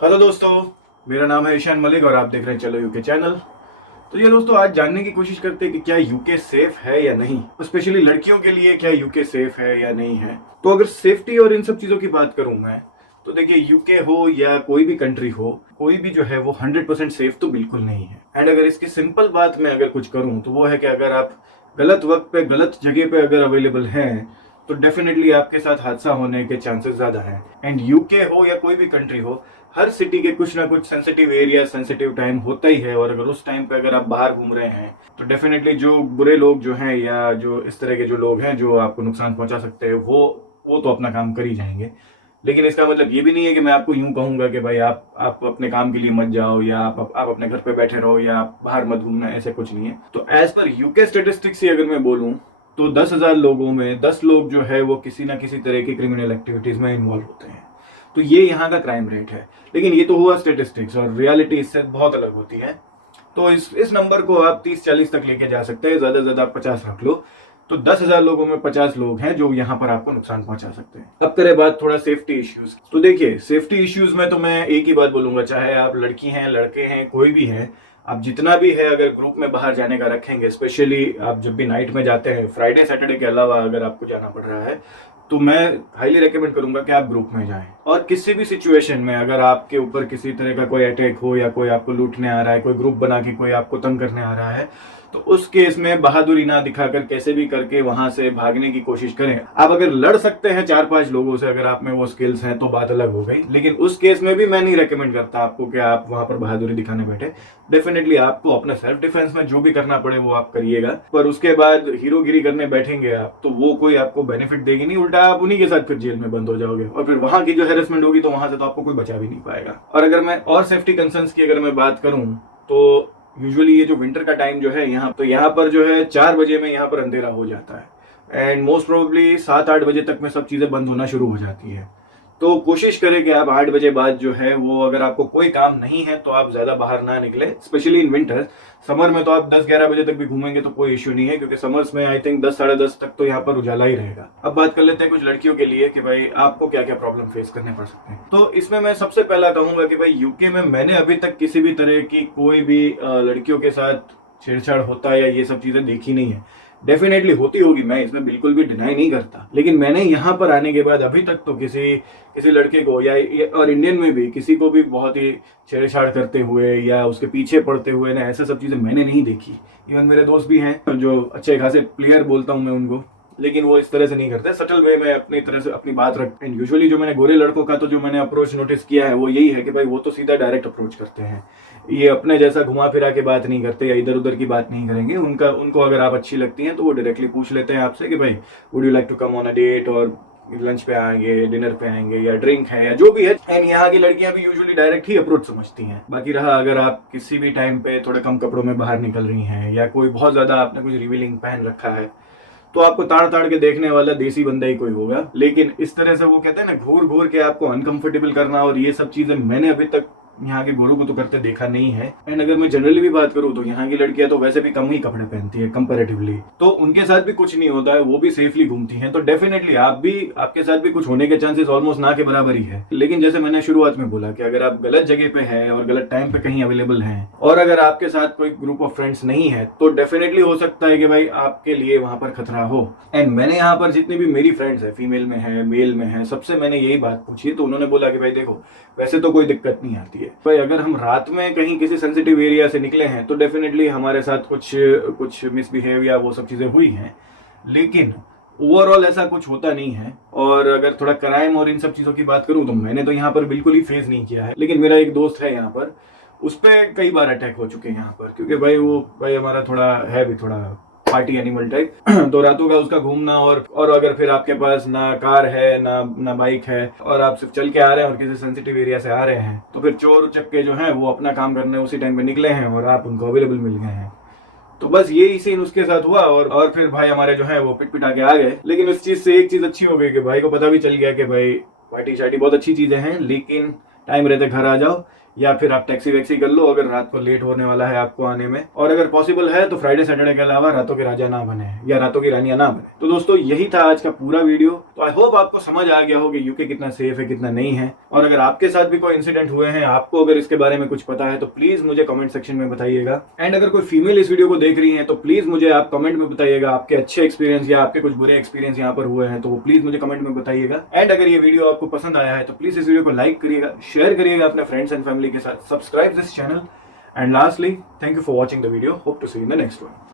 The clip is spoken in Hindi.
हेलो दोस्तों, मेरा नाम है ईशान मलिक और आप देख रहे हैं चलो यूके चैनल। तो ये दोस्तों, आज जानने की कोशिश करते हैं कि क्या यूके सेफ है या नहीं, स्पेशली लड़कियों के लिए क्या यूके सेफ है या नहीं है। तो अगर सेफ्टी और इन सब चीज़ों की बात करूं मैं, तो देखिए यूके हो या कोई भी कंट्री हो, कोई भी जो है वो 100% सेफ तो बिल्कुल नहीं है। एंड अगर इसकी सिंपल बात मैं अगर कुछ करूँ तो वो है कि अगर आप गलत वक्त पे गलत जगह पे अगर अवेलेबल हैं तो डेफिनेटली आपके साथ हादसा होने के चांसेस ज़्यादा हैं। एंड यूके हो या कोई भी कंट्री हो, हर सिटी के कुछ ना कुछ सेंसिटिव एरिया, सेंसिटिव टाइम होता ही है। और अगर उस टाइम पे अगर आप बाहर घूम रहे हैं तो डेफिनेटली जो बुरे लोग जो हैं या जो इस तरह के जो लोग हैं जो आपको नुकसान पहुंचा सकते हैं वो तो अपना काम कर ही जाएंगे। लेकिन इसका मतलब ये भी नहीं है कि मैं आपको यूं कहूंगा कि भाई आप अपने काम के लिए मत जाओ या आप अपने घर पे बैठे रहो या आप बाहर मत घूमना, ऐसे कुछ नहीं है। तो एज पर यूके स्टेटिस्टिक्स से अगर मैं बोलूं तो 10,000 लोगों में 10 लोग जो है वो किसी ना किसी तरह की क्रिमिनल एक्टिविटीज में इन्वॉल्व होते हैं। तो ये यहाँ का क्राइम रेट है। लेकिन ये तो हुआ स्टेटिस्टिक्स, और रियलिटी इससे बहुत अलग होती है। तो इस नंबर को आप 30-40 तक लेके जा सकते हैं, ज़्यादा से ज़्यादा आप 50 रख लो। तो 10,000 लोगों में 50 लोग हैं जो यहाँ पर आपको नुकसान पहुंचा सकते हैं। अब करें बात थोड़ा सेफ्टी इश्यूज। तो देखिए, सेफ्टी इश्यूज में तो मैं एक ही बात बोलूंगा, चाहे आप लड़की हैं लड़के हैं कोई भी हैं, आप जितना भी है अगर ग्रुप में बाहर जाने का रखेंगे, स्पेशली आप जब भी नाइट में जाते हैं, फ्राइडे सैटरडे के अलावा अगर आपको जाना पड़ रहा है, तो मैं हाईली रेकमेंड करूंगा कि आप ग्रुप में जाएं। और किसी भी सिचुएशन में अगर आपके ऊपर किसी तरह का कोई अटैक हो या कोई आपको लूटने आ रहा है, कोई ग्रुप बना के कोई आपको तंग करने आ रहा है, तो उस केस में बहादुरी ना दिखाकर कैसे भी करके वहां से भागने की कोशिश करें। आप अगर लड़ सकते हैं 4-5 लोगों से, अगर आप में वो स्किल्स हैं तो बात अलग हो गई। लेकिन उस केस में भी मैं नहीं रेकमेंड करता आपको कि आप वहां पर बहादुरी दिखाने बैठे। डेफिनेटली आपको अपने सेल्फ डिफेंस में जो भी करना पड़े वो आप करिएगा, पर उसके बाद हीरोगिरी करने बैठेंगे आप तो वो कोई आपको बेनिफिट देगी नहीं, उल्टा आप उन्हीं के साथ फिर जेल में बंद हो जाओगे और फिर वहां की जो हेरेसमेंट होगी तो वहां से तो आपको कोई बचा भी नहीं पाएगा। और अगर मैं और सेफ्टी कंसर्न्स की अगर मैं बात करूं तो यूजुअली ये जो विंटर का टाइम जो है यहाँ तो यहाँ पर जो है 4 बजे में यहाँ पर अंधेरा हो जाता है। एंड मोस्ट प्रोबेबली 7-8 बजे तक में सब चीज़ें बंद होना शुरू हो जाती है। तो कोशिश करें कि आप 8 बजे बाद जो है वो, अगर आपको कोई काम नहीं है तो आप ज़्यादा बाहर ना निकले, स्पेशली इन विंटर। समर में तो आप 10-11 बजे तक भी घूमेंगे तो कोई इश्यू नहीं है, क्योंकि समर्स में आई थिंक 10-10:30 तक तो यहाँ पर उजाला ही रहेगा। अब बात कर लेते हैं कुछ लड़कियों के लिए कि भाई आपको क्या क्या प्रॉब्लम फेस करने पड़ सकते हैं। तो इसमें मैं सबसे पहला कहूंगा कि भाई यूके में मैंने अभी तक किसी भी तरह की कोई भी लड़कियों के साथ छेड़छाड़ होता है या ये सब चीज़ें देखी नहीं है। डेफिनेटली होती होगी, मैं इसमें बिल्कुल भी डिनाई नहीं करता, लेकिन मैंने यहाँ पर आने के बाद अभी तक तो किसी किसी लड़के को या और इंडियन में भी किसी को भी बहुत ही छेड़छाड़ करते हुए या उसके पीछे पड़ते हुए ना, ऐसे सब चीज़ें मैंने नहीं देखी। इवन मेरे दोस्त भी हैं जो अच्छे खासे प्लेयर बोलता हूँ मैं उनको, लेकिन वो इस तरह से नहीं करते, सटल वे में अपनी तरह से अपनी बात रखते हैं। यूजुअली जो मैंने गोरे लड़कों का तो जो मैंने अप्रोच नोटिस किया है वो यही है कि भाई वो तो सीधा डायरेक्ट अप्रोच करते हैं, ये अपने जैसा घुमा फिरा के बात नहीं करते या इधर उधर की बात नहीं करेंगे। उनको अगर आप अच्छी लगती हैं तो वो डायरेक्टली पूछ लेते हैं आपसे कि भाई would you like to come on a date, और लंच पे आएंगे, डिनर पे आएंगे, या ड्रिंक है या जो भी है। एंड यहाँ की लड़कियां भी यूजुअली डायरेक्ट ही अप्रोच समझती हैं। बाकी रहा अगर आप किसी भी टाइम पे थोड़े कम कपड़ों में बाहर निकल रही हैं या कोई बहुत ज्यादा आपने कुछ रिवीलिंग पहन रखा है, तो आपको ताड़ ताड़ के देखने वाला देसी बंदा ही कोई होगा। लेकिन इस तरह से वो कहते हैं ना, घूर घूर के आपको अनकंफर्टेबल करना और ये सब चीजें मैंने अभी तक यहाँ के गोरों को तो करते देखा नहीं है। एंड अगर मैं जनरली भी बात करूँ तो यहाँ की लड़कियां तो वैसे भी कम ही कपड़े पहनती है कंपैरेटिवली, तो उनके साथ भी कुछ नहीं होता है, वो भी सेफली घूमती हैं। तो डेफिनेटली आपके साथ भी कुछ होने के चांसेस ऑलमोस्ट ना के बराबर ही है। लेकिन जैसे मैंने शुरुआत में बोला कि अगर आप गलत जगह पे हैं और गलत टाइम पे कहीं अवेलेबल हैं और अगर आपके साथ कोई ग्रुप ऑफ फ्रेंड्स नहीं है तो डेफिनेटली हो सकता है कि भाई आपके लिए वहां पर खतरा हो। एंड मैंने यहाँ पर जितनी भी मेरी फ्रेंड्स है, फीमेल में है मेल में है, सबसे मैंने यही बात पूछी तो उन्होंने बोला कि भाई देखो, वैसे तो कोई दिक्कत नहीं आती है भाई, अगर हम रात में कहीं किसी सेंसिटिव एरिया से निकले हैं तो डेफिनेटली हमारे साथ कुछ मिसबिहेव या वो सब चीजें हुई हैं, लेकिन ओवरऑल ऐसा कुछ होता नहीं है। और अगर थोड़ा क्राइम और इन सब चीजों की बात करूं तो मैंने तो यहाँ पर बिल्कुल ही फेस नहीं किया है, लेकिन मेरा एक दोस्त है यहाँ पर, उस पर कई बार अटैक हो चुके हैं यहाँ पर, क्योंकि भाई हमारा थोड़ा है भी थोड़ा पार्टी एनिमल टाइप तो रातों का उसका घूमना, और अगर फिर आपके पास ना कार है ना बाइक है और आप सिर्फ चल के आ रहे हैं और किसी सेंसिटिव एरिया से आ रहे हैं, तो फिर चोर उचक्के जो हैं वो अपना काम करने उसी टाइम पे निकले हैं और आप उनको अवेलेबल मिल गए हैं। तो बस यही सीन उसके साथ हुआ और फिर भाई हमारे जो है वो पिट पिटा के आ गए। लेकिन इस चीज से एक चीज अच्छी हो गई कि भाई को पता भी चल गया कि भाई पार्टी शार्टी बहुत अच्छी चीजें हैं, लेकिन टाइम रहते घर आ जाओ। या फिर आप टैक्सी वैक्सी कर लो अगर रात को लेट होने वाला है आपको आने में। और अगर पॉसिबल है तो फ्राइडे सैटरडे के अलावा रातों के राजा ना बने या रातों की रानियां ना बने। तो दोस्तों यही था आज का पूरा वीडियो। तो आई होप आपको समझ आ गया हो कि यूके कितना सेफ है कितना नहीं है। और अगर आपके साथ भी कोई इंसिडेंट हुए हैं, आपको अगर इसके बारे में कुछ पता है तो प्लीज मुझे कमेंट सेक्शन में बताइएगा। एंड अगर कोई फीमेल इस वीडियो को देख रही है तो प्लीज मुझे आप कमेंट में बताइएगा आपके अच्छे एक्सपीरियंस या आपके कुछ बुरे एक्सपीरियंस यहाँ पर हुए हैं तो वो प्लीज मुझे कमेंट में बताइएगा। एंड अगर ये वीडियो आपको पसंद आया है तो प्लीज इस वीडियो को लाइक करिएगा, शेयर करिएगा अपने फ्रेंड्स एंड फैमिली के साथ, subscribe this channel, and lastly thank you for watching the video. Hope to see in the next one.